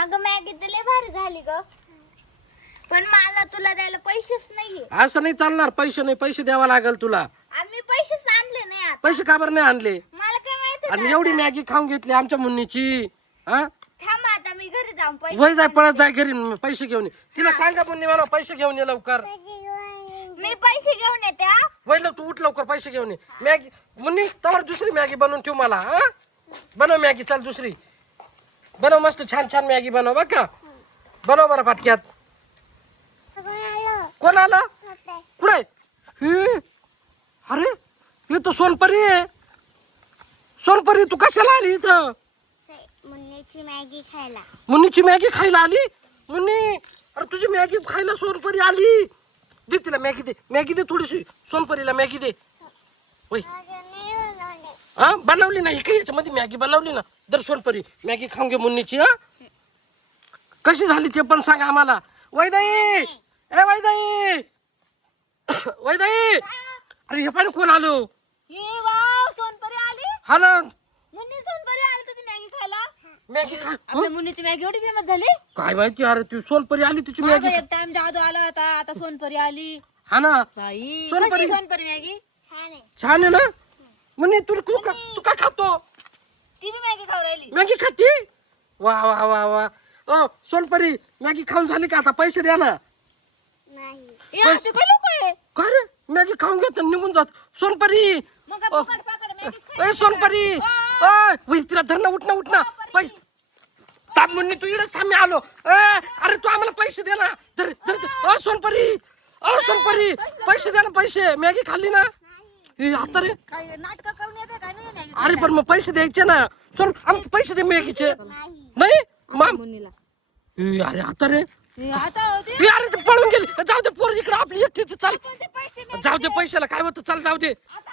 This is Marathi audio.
अगं मॅगी तर लय भारी झाली ग, पण मला तुला द्यायला पैसेच नाहीये. असं नाही चालणार, पैसे नाही, पैसे द्यावा लागेल तुला. आम्ही पैसेच आणले नाही आता. पैसे का बरं नाही आणले? मला काय माहिती आणि एवढी मॅगी खाऊन घेतली आमच्या मुन्नीची. हा थांब आता मी घरी जाऊन पैसे. वय जाय, पळत जाय घरी, पैसे घेऊन ये. तिला सांगा मुन्नी मला पैसे घेऊन ये लवकर. मी पैसे घेऊन येते हा. वय तू उठ लवकर, पैसे घेऊन ये. मॅगी मुन्नी तवर दुसरी मॅगी बनवून ठेव मला. हा बनव मॅगी, चल दुसरी बनव, मस्त छान छान मॅगी बनव बघ का. बनव बरं फाटक्यात. कोण आलं? कुठे? हे अरे हे तर सोनपरी आहे. सोनपरी तू कशाला आली इथं? मुन्नीची मॅगी खायला. मुन्नीची मॅगी खायला आली? मुन्नी अरे तुझी मॅगी खायला सोनपरी आली. दे तिला मॅगी, दे मॅगी, दे थोडीशी सोनपरीला मॅगी दे. वय हा बनवली नाही काही याच्यामध्ये मॅगी बनवली ना. दर सोनपरी मॅगी खाऊन घे मुन्नीची. हा कशी झाली ते पण सांग आम्हाला. वैदाई, ए वैदाई, वैदाई, अरे हे पाणी कोण आलो? हे वाव, सोनपरी आली. हा ना, मुन्नी सोनपरी आली तुझी मॅगी खायला. मॅगी खा. आपल्या मुन्नीची मॅगी एवढी फेमस झाली. काय माहिती अरे, तू सोनपरी आली तुझी मागं मॅगी. एक टाइम जादू आला होता, आता सोनपरी आली. हा ना, बाई सोनपरी. कशी सोनपरी मॅगी छान आहे. छान आहे ना. म्हणे तू काय खातो? ती बी मॅगी खाऊ राहिली. मॅगी खाती? वा वा वा वा. ओ सोनपरी मॅगी खाऊन झाली का? आता पैसे द्या ना. नाही हे असे काय लोक आहे? काय रे, मॅगी खाऊन घेत निघून जात. सोनपरी, मग पकड पकड मॅगी ए सोनपरी, ओय वही तिला धर ना, उठ ना, उठ ना. पैसे ताप म्हणणे तू इकडे सामने आलो. अरे तू आम्हाला पैसे दे ना. धर धर धर. ओ सोनपरी, ओ सोनपरी, पैसे दे ना, पैसे. मॅगी खाल्ली ना. हे आता रे, काय नाटक करून येते काय नाही मॅगी. अरे पण मग पैसे द्यायचे ना. सोन आमचे पैसे दे मॅगीचे. नाही माम. मुन्नीला अरे आता रे, हे आता होते अरे ते पळून गेली. जाऊ दे पोर, इकडे आपली एकटीच चाल. पण ते पैसे जाऊ दे पैशाला काय होतं, चल जाऊ दे. आता